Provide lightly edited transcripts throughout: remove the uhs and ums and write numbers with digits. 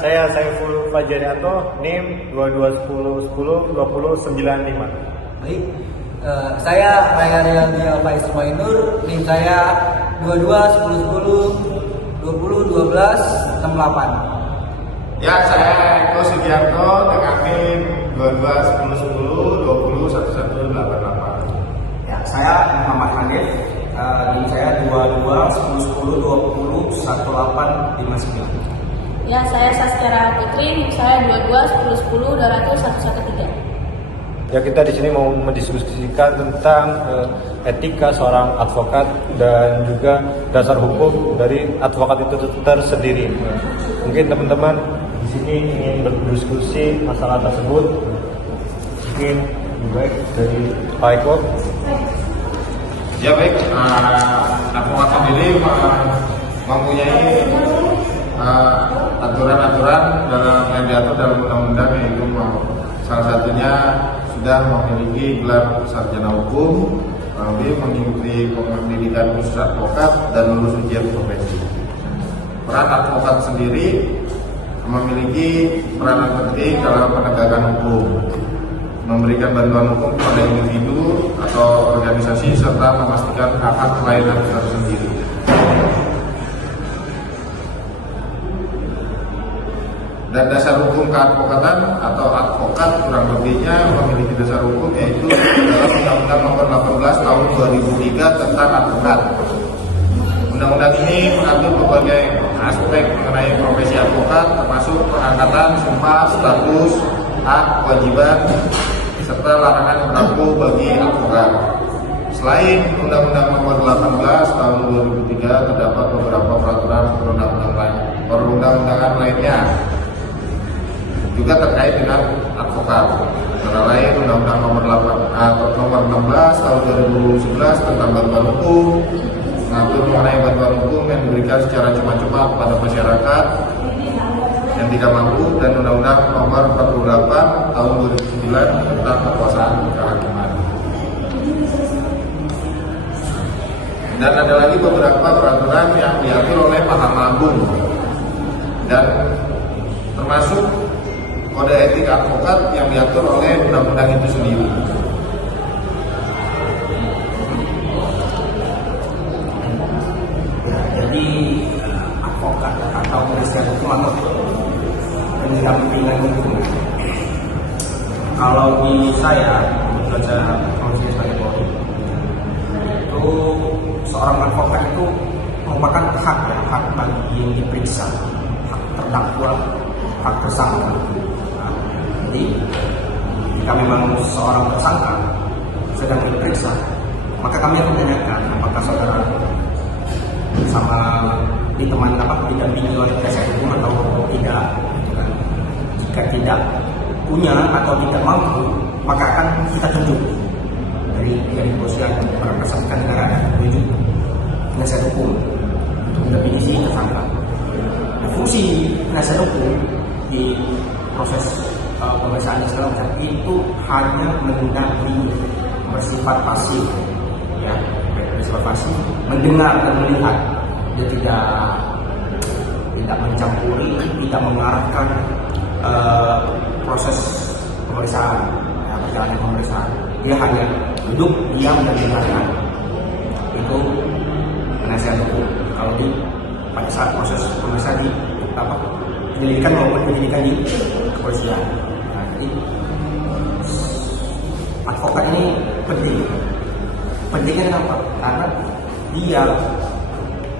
saya Saiful Fajarianto, NIM 2210102095. Baik, saya Raya Dia Faiz Mainur, NIM saya 2210201268. Ya, saya Eko Sugiarto dengan NIM 2210101188. Ya, saya Muhammad Hanif, NIM saya 221010201859. Ya, saya Saskara Putri, saya 2210102113. Ya, kita di sini mau mendiskusikan tentang etika seorang advokat dan juga dasar hukum dari advokat itu tersendiri. Mungkin teman-teman di sini ingin berdiskusi masalah tersebut. Mungkin lebih baik dari Pak Eko. Ya baik, advokat sendiri mempunyai aturan-aturan yang diatur dalam undang-undang, yaitu salah satunya sudah memiliki gelar sarjana hukum, lalu mengikuti pendidikan khusus advokat dan lulus ujian profesi. Peran advokat sendiri memiliki peranan penting dalam penegakan hukum, memberikan bantuan hukum kepada individu atau organisasi serta memastikan hak-hak kelainan tersendiri. Dan dasar hukum keadvokatan atau advokat kurang lebihnya memiliki dasar hukum, yaitu dalam Undang-Undang Nomor 18 Tahun 2003 tentang advokat. Undang-undang ini mengatur berbagai aspek mengenai profesi advokat, termasuk pengangkatan, sumpah, status, hak, kewajiban, serta larangan yang berlaku bagi advokat. Selain Undang-Undang Nomor 18 Tahun 2003, terdapat beberapa peraturan perundang-undangan lainnya juga terkait dengan advokat. Antara lain Undang-Undang Nomor 16 Tahun 2011 tentang bantuan hukum, mengatur mengenai bantuan hukum yang diberikan secara cuma-cuma kepada masyarakat yang tidak mampu, dan Undang-Undang Nomor 48 Tahun 2009 tentang kekuasaan kehakiman. Dan ada lagi beberapa peraturan yang diatur oleh Mahkamah Agung, dan termasuk kode etik advokat yang diatur oleh undang-undang itu sendiri. Ya, jadi advokat atau penasihat hukum atau pendampingan hukum. Kalau di saya baca profesi sebagai polri, itu seorang advokat itu merupakan hak bagi yang diperiksa, hak terdakwa, hak tersangka. Jadi, jika memang seorang tersangka sedang diperiksa, maka kami akan menanyakan apakah saudara sama didampingi oleh penasihat hukum atau tidak. Jika tidak punya atau tidak mampu, maka akan kita tunjuk dari kepolisian merepresentasikan negara menuju penasihat hukum untuk mendampingi si tersangka. Nah, fungsi penasihat hukum di proses pemeriksaan segala macam itu hanya mendampingi, bersifat pasif, ya, bersifat pasif, mendengar dan melihat. Dia tidak mencampuri, tidak mengarahkan proses pemeriksaan, ya, perjalanan pemeriksaan. Dia hanya duduk, diam dan mendengarkan. Itu penasihat hukum. Kalau pada saat proses pemeriksaan di penyelidikan maupun penyidikan di kepolisian. Nah, jadi advokat ini penting. Pentingnya kenapa? Karena dia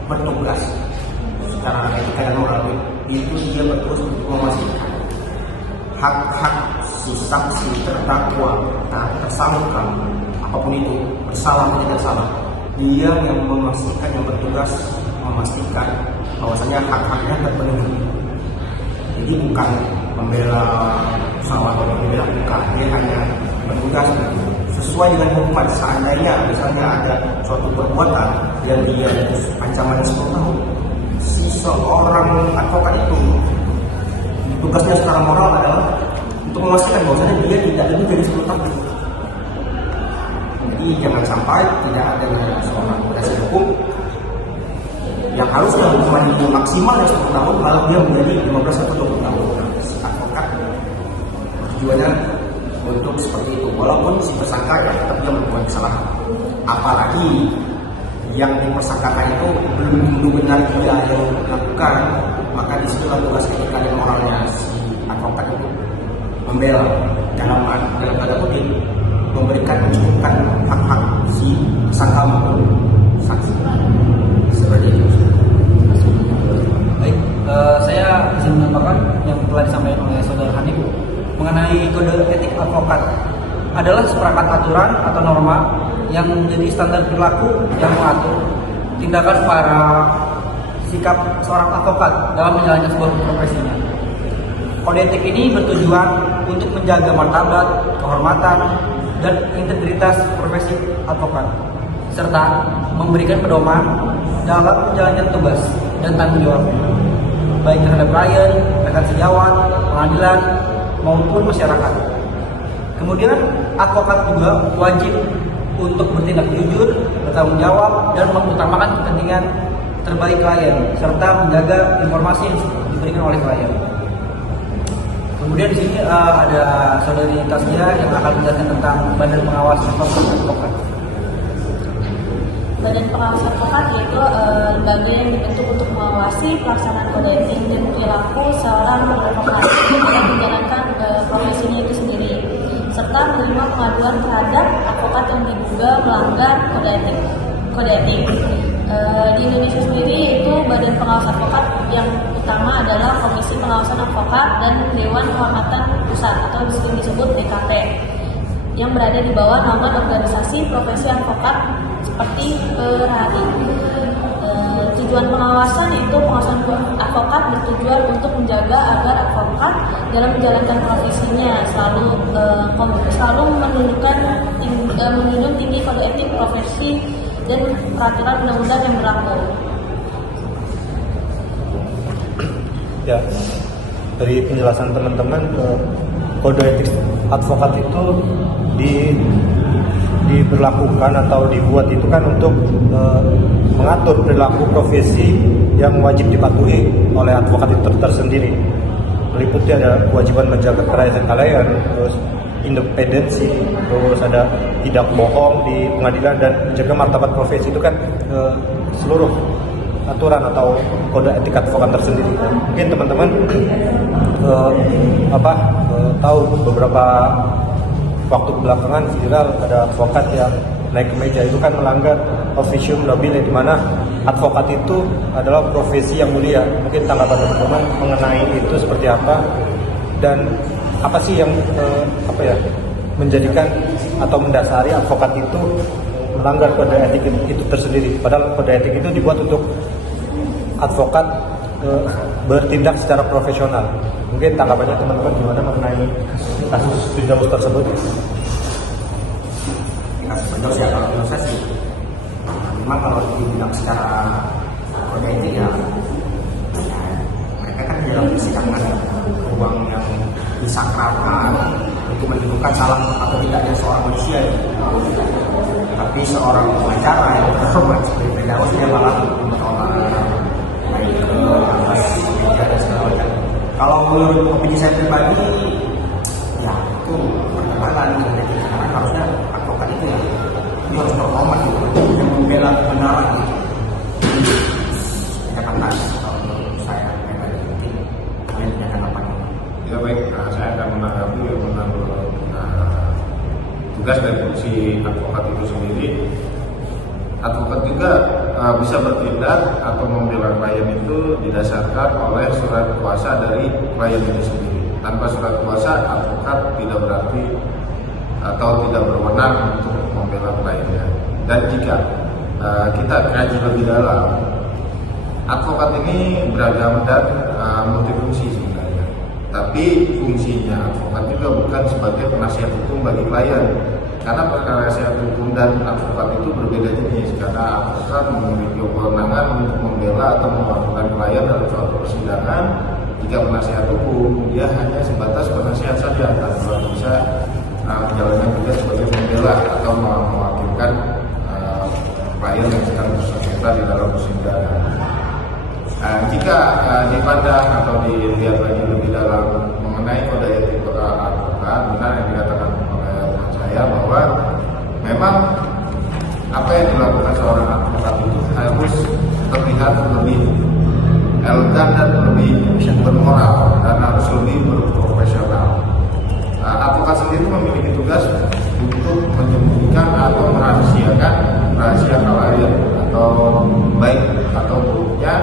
bertugas secara etika dan moral, itu dia bertugas untuk memastikan hak-hak si saksi, terdakwa, tersangka, apapun itu, bersalah atau tidak salah. Dia yang memastikan, yang bertugas memastikan bahwasanya hak-haknya terpenuhi. Jadi bukan membela salah atau membela, bukan. Dia hanya bertugas sesuai dengan hukuman. Seandainya misalnya ada suatu perbuatan yang dia ancaman 10 tahun, si seorang advokat itu tugasnya secara moral adalah untuk memastikan bahwasanya dia tidak lebih dari 10 tahun. Jadi jangan sampai tidak ada seorang penasihat hukum yang harusnya hukuman maksimal yang 10 tahun malah dia menjadi 15 atau 20 tahun. Si advokat tujuannya untuk seperti itu, walaupun si tersangka ya tetap dia melakukan kesalahan, apalagi yang dipersangkakan itu belum tentu benar dia yang melakukan, maka disitulah tugas etika dan moralnya si advokat itu membela dalam tanda kutip memberikan mencukupkan hak-hak si tersangka maupun saksi seperti itu. Baik, saya bisa menambahkan yang telah disampaikan oleh Saudara Hanif mengenai kode etik advokat adalah seperangkat aturan atau norma yang menjadi standar perilaku yang mengatur tindakan para sikap seorang advokat dalam menjalankan sebuah profesinya. Kode etik ini bertujuan untuk menjaga martabat, kehormatan, dan integritas profesi advokat, serta memberikan pedoman dalam menjalankan tugas dan tanggung jawabnya, baik terhadap klien, rekan sejawat, pengadilan, maupun masyarakat. Kemudian, advokat juga wajib untuk bertindak jujur, bertanggung jawab, dan mengutamakan kepentingan terbaik klien, serta menjaga informasi yang diberikan oleh klien. Kemudian di sini ada Saudari Tasya yang akan menjelaskan tentang Badan Pengawas Advokat. Badan Pengawas Advokat yaitu lembaga yang dibentuk untuk mengawasi pelaksanaan kode etik dan perilaku seorang advokat dalam menjalankan profesinya itu sendiri, serta menerima pengaduan terhadap advokat yang diduga melanggar kode etik. Di Indonesia sendiri itu Badan Pengawas Advokat yang utama adalah Komisi Pengawasan Advokat dan Dewan Kehormatan Pusat atau sering disebut DKP, yang berada di bawah naungan organisasi profesi advokat seperti RAI. Tujuan pengawasan itu pengawasan advokat bertujuan untuk menjaga agar advokat dalam menjalankan profesinya selalu menunjukkan tinggi kode etik profesi dan peraturan undang-undang yang berlaku. Ya, dari penjelasan teman-teman, kode etik advokat itu diberlakukan atau dibuat itu kan untuk mengatur perilaku profesi yang wajib dipatuhi oleh advokat itu tersendiri. Meliputi ada kewajiban menjaga kerahasiaan klien, terus independensi, terus ada tidak bohong di pengadilan dan menjaga martabat profesi itu kan seluruh aturan atau kode etik advokat tersendiri. Mungkin teman-teman tahu beberapa waktu belakangan viral ada advokat yang naik ke meja itu kan melanggar officium nobile, di mana advokat itu adalah profesi yang mulia. Mungkin tanggapan teman-teman mengenai itu seperti apa, dan apa sih yang menjadikan atau mendasari advokat itu melanggar kode etik itu tersendiri, padahal kode etik itu dibuat untuk advokat bertindak secara profesional. Mungkin tanggapannya teman-teman gimana mengenai kasus Firdaus tersebut? Kasus Firdaus ya, kalau menurut saya sih memang kalau dibilang secara kode etik ya mereka kan dalam persidangan ruang yang disakralkan untuk menentukan salah atau tidaknya seorang manusia ya. Tapi seorang pengacara yang terhormat seperti Firdaus dia malah menolak baik ke atas media dan segala macam. Kalau menurut opini saya pribadi ya itu pertentangan dengan etika, karena harusnya advokat itu ya dia harus terhormat gitu, yang membela kebenaran gitu. Ya kan kalau menurut saya pribadi mungkin kalian punya tanggapan. Ya baik, saya akan menanggapi menurut tugas dari fungsi advokat itu sendiri. Advokat juga bisa bertindak atau membela klien itu didasarkan oleh surat kuasa dari klien itu sendiri. Tanpa surat kuasa, advokat tidak berarti atau tidak berwenang untuk membela kliennya. Dan jika kita kaji lebih dalam, advokat ini beragam dan multifungsi sebenarnya. Tapi fungsinya advokat juga bukan sebagai penasihat hukum bagi klien. Karena penasihat hukum dan advokat itu berbeda jenis. Karena advokat memiliki kewenangan untuk membela atau mewakilkan klien dalam suatu persidangan. Jika penasihat hukum, dia hanya sebatas penasihat saja, tanpa bisa menjalankan tugas sebagai pembela atau mewakilkan klien yang sedang bersengketa di dalam persidangan. Jika dipandang atau dilihat lagi lebih dalam mengenai kode etik advokat, benar yang dikatakan oleh teman saya bahwa memang apa yang dilakukan seorang advokat itu harus terlihat lebih elegan dan lebih bermoral dan harus lebih berprofesional. Advokat sendiri memiliki tugas untuk menyembunyikan atau merahasiakan rahasia klien atau baik atau buruknya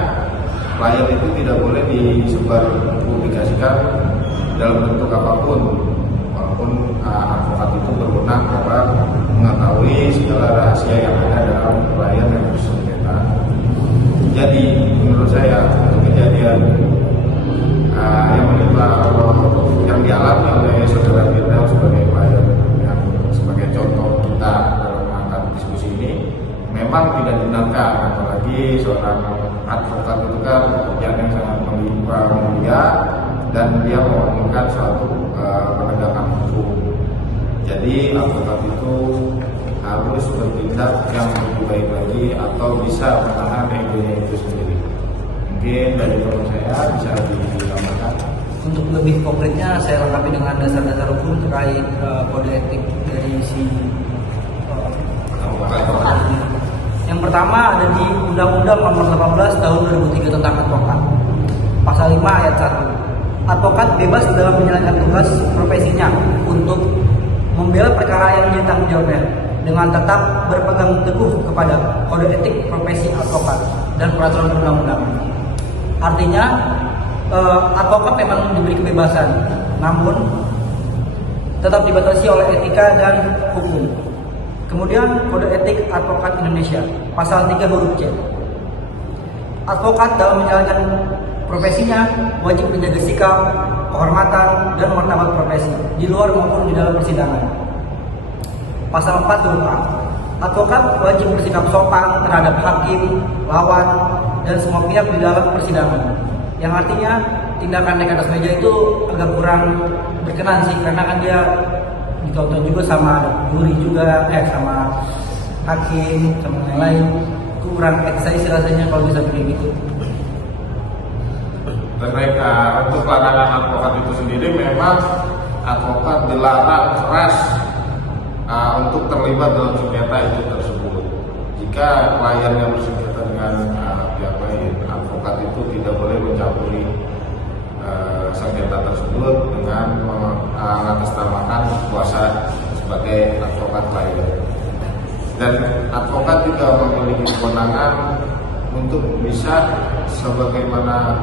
klien itu tidak boleh disebar publikasikan dalam bentuk apapun, walaupun advokat itu berwenang dapat mengetahui segala rahasia yang ada dalam klien yang bersengketa. Jadi menurut saya untuk kejadian yang menimpa yang dialami oleh saudara Firdaus sebagai klien yang sebagai contoh kita dalam mengangkat diskusi ini memang tidak dibenarkan, apalagi seorang advokat itu kan pekerjaan yang sangat mulia dan dia mewakilkan suatu penegakan hukum. Jadi advokat itu harus bertindak yang lebih baik lagi atau bisa menahan egonya itu sendiri. Mungkin dari teman saya bisa ditambahkan. Untuk lebih konkretnya saya lengkapi dengan dasar-dasar hukum terkait kode etik dari si advokat. Yang pertama ada di Undang-Undang Nomor 18 Tahun 2003 tentang advokat. Pasal 5 ayat 1. Advokat bebas dalam menjalankan tugas profesinya untuk membela perkara yang menjadi tanggung jawabnya dengan tetap berpegang teguh kepada kode etik profesi advokat dan peraturan undang-undang. Artinya advokat memang diberi kebebasan, namun tetap dibatasi oleh etika dan hukum. Kemudian kode etik advokat Indonesia, pasal 3 huruf C. Advokat dalam menjalankan profesinya wajib menjaga sikap, kehormatan, dan martabat profesi di luar maupun di dalam persidangan. Pasal 4 huruf A. Advokat wajib bersikap sopan terhadap hakim, lawan, dan semua pihak di dalam persidangan. Yang artinya tindakan naik atas meja itu agak kurang berkenan sih, karena kan dia ditonton juga sama juri juga, sama hakim, sama yang lain. Kurang exercise rasanya kalau bisa begini gitu. Terkait untuk pelayanan advokat itu sendiri, memang advokat dilarang keras untuk terlibat dalam sengketa itu tersebut. Jika klien yang bersengketa dengan pihak lain, advokat itu tidak boleh mencampuri sengketa tersebut dengan mengatasnamakan kuasa sebagai advokat klien. Dan advokat juga memiliki kewenangan untuk bisa sebagaimana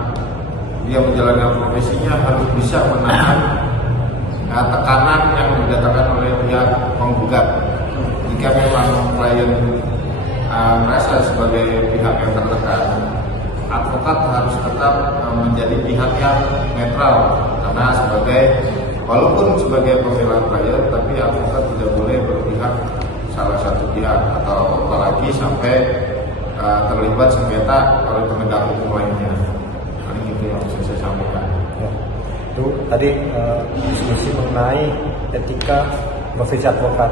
dia menjalankan profesinya harus bisa menahan tekanan yang didatangkan oleh pihak penggugat. Jika memang klien merasa sebagai pihak yang tertekan, advokat harus tetap menjadi pihak yang netral, karena walaupun sebagai pembela klien, tapi advokat tidak boleh berpihak salah satu pihak atau apalagi sampai terlibat sengketa oleh penegak hukum lainnya. Itu yang bisa saya sampaikan. Ya. Itu tadi diskusi mengenai etika profesi advokat.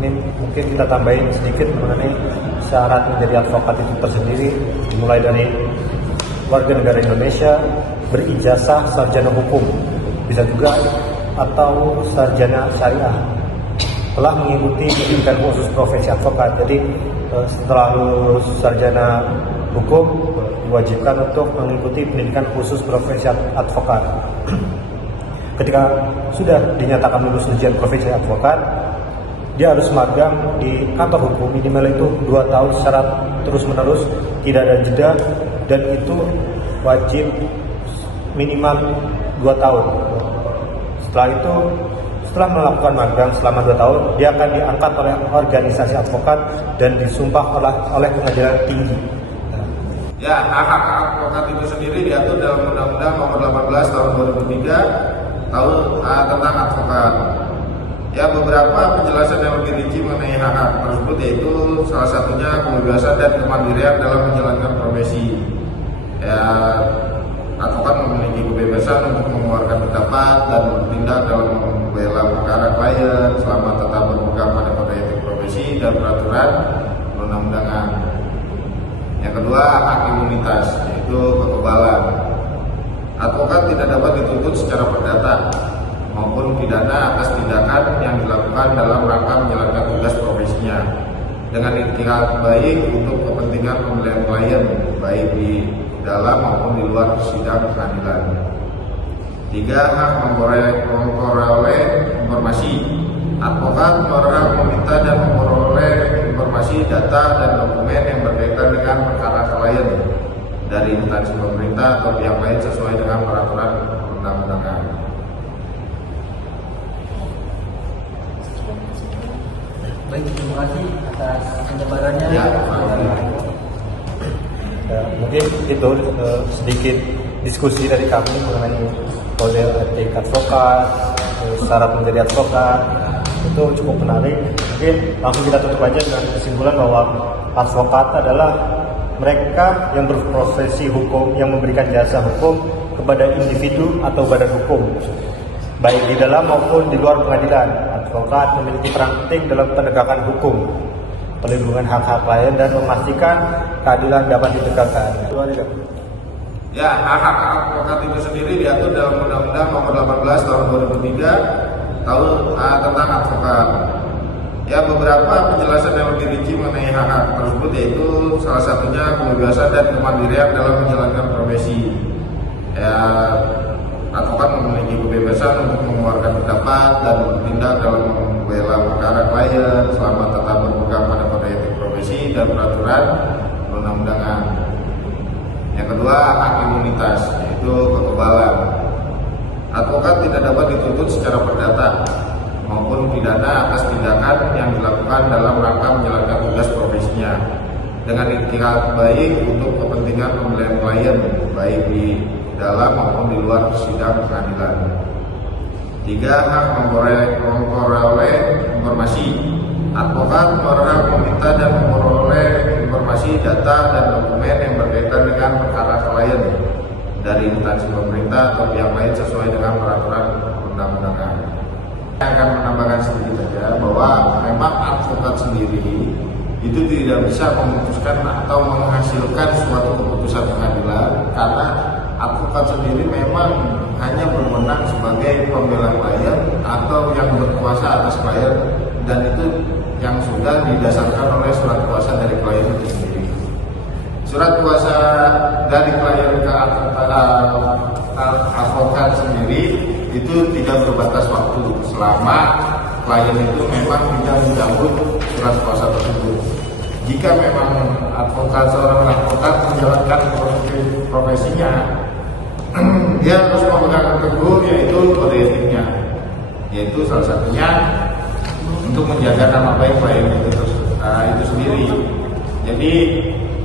Ini mungkin kita tambahin sedikit mengenai syarat menjadi advokat itu tersendiri, dimulai dari warga negara Indonesia, berijazah sarjana hukum, bisa juga atau sarjana syariah, telah mengikuti pendidikan khusus profesi advokat. Jadi setelah lulus sarjana hukum diwajibkan untuk mengikuti pendidikan khusus profesi advokat. Ketika sudah dinyatakan lulus ujian profesi advokat, dia harus magang di kantor hukum minimal itu 2 tahun secara terus-menerus, tidak ada jeda, dan itu wajib minimal 2 tahun. Setelah melakukan magang selama 2 tahun, dia akan diangkat oleh organisasi advokat dan disumpah oleh pengadilan tinggi. Ya, hak advokat itu sendiri diatur dalam Undang-Undang Nomor 18 Tahun 2003 tentang advokat. Ya, beberapa penjelasan yang lebih rinci mengenai hak tersebut, yaitu salah satunya kebebasan dan kemandirian dalam menjalankan profesi. Ya, advokat memiliki kebebasan untuk mengeluarkan pendapat dan bertindak dalam membela perkara klien selama tetap berpegang pada kode etik profesi dan peraturan perundang-undangan. Yang kedua, hak imunitas, yaitu kekebalan. Advokat tidak dapat dituntut secara perdata maupun pidana atas tindakan yang dilakukan dalam rangka menjalankan tugas profesinya dengan ikhtiar baik untuk kepentingan pembelian klien, baik di dalam maupun di luar sidang pengadilan. 3. Hak memperoleh informasi. Advokat berhak meminta dan memperoleh informasi, data, dan dokumen yang berkaitan dengan perkara klien dari instansi pemerintah atau pihak lain sesuai dengan peraturan perundang-undangan. Baik, terima kasih atas penjabarannya. Ya, Ya, mungkin itu sedikit diskusi dari kami mengenai kode etik advokat, syarat menjadi advokat, itu cukup menarik. Mungkin langsung kita tutup aja dengan kesimpulan bahwa advokat adalah mereka yang berprofesi hukum, yang memberikan jasa hukum kepada individu atau badan hukum, baik di dalam maupun di luar pengadilan. Advokat memiliki peran penting dalam penegakan hukum, pelindungan hak-hak klien, dan memastikan keadilan dapat ditegakkan. Ya, hak advokat itu sendiri diatur dalam Undang-Undang Nomor 18 Tahun 2003 tentang advokat. Ya, beberapa penjelasan yang lebih rinci mengenai hak tersebut yaitu salah satunya kebebasan dan kemandirian dalam menjalankan profesi. Ya, advokat memiliki kebebasan untuk mengeluarkan pendapat dan bertindak dalam membela perkara klien selama tetap berpegang pada kode etik profesi dan peraturan perundang-undangan. Yang kedua, hak imunitas, yaitu kekebalan. Advokat tidak dapat dituntut secara perdata maupun pidana atas tindakan yang dilakukan dalam rangka menjalankan tugas profesinya dengan ikhtiar baik untuk kepentingan pembelian klien, baik di dalam maupun di luar sidang pengadilan. 3. Hak memperoleh informasi. Advokat berhak meminta dan memperoleh informasi, data, dan dokumen yang berkaitan dengan perkara klien dari instansi pemerintah atau pihak lain sesuai dengan peraturan perundang-undangan. Saya akan menambahkan sedikit saja bahwa memang advokat sendiri itu tidak bisa memutuskan atau menghasilkan suatu keputusan pengadilan, karena advokat sendiri memang hanya berwenang sebagai pembela klien atau yang berkuasa atas klien, dan itu yang sudah didasarkan oleh surat kuasa dari klien itu sendiri. Surat kuasa dari klien ke advokat sendiri itu tidak berbatas waktu selama klien itu memang tidak mencabut surat kuasa tersebut. Jika memang seorang advokat menjalankan profesinya, dia harus memegang teguh yaitu kode etiknya, yaitu salah satunya untuk menjaga nama baik klien itu sendiri. Jadi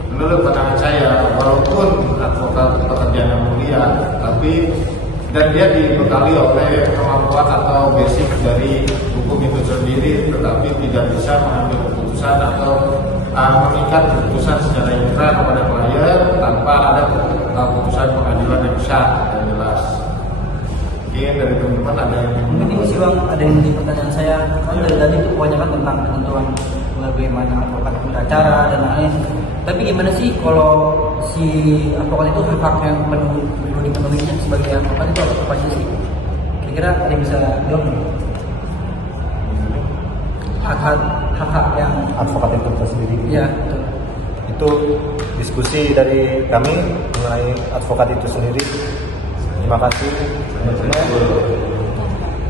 menurut pandangan saya, walaupun advokat pekerjaan yang mulia, tapi dan dia dibekali oleh kemampuan atau basic dari hukum itu sendiri, tetapi tidak bisa mengambil keputusan atau mengikat keputusan secara inkrah kepada klien tanpa ada keputusan pengadilan yang sah dan jelas. Mungkin dari teman-teman ada yang Mungkin ini sih Bang, ada yang di pertanyaan saya. Kan dari tadi itu kebanyakan tentang ketentuan bagaimana advokat beracara dan lain-lain. Tapi gimana sih kalau si advokat itu hak yang perlu dipenuhinya sebagai advokat itu apa aja sih? Kira-kira ada yang bisa jawab? Hak-hak yang Advokat itu tersendiri. ya betul. Itu diskusi dari kami mengenai advokat itu sendiri. Terima kasih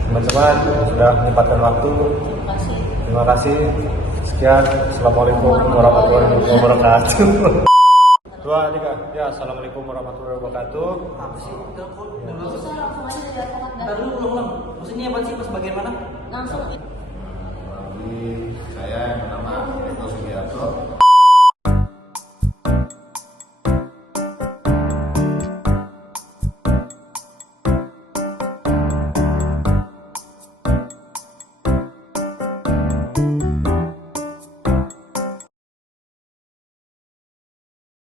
teman-teman sudah menyempatkan waktu. Terima kasih. Terima kasih. Sekian. Assalamualaikum warahmatullahi wabarakatuh. 2, 3. Ya, assalamualaikum warahmatullahi wabarakatuh. Apa sih? Telepon dulu. Bisa langsung aja dari anak Ntar dulu ulang. Maksudnya apa sih pas bagian mana? langsung. Melalui saya yang bernama Eko Sugiarto,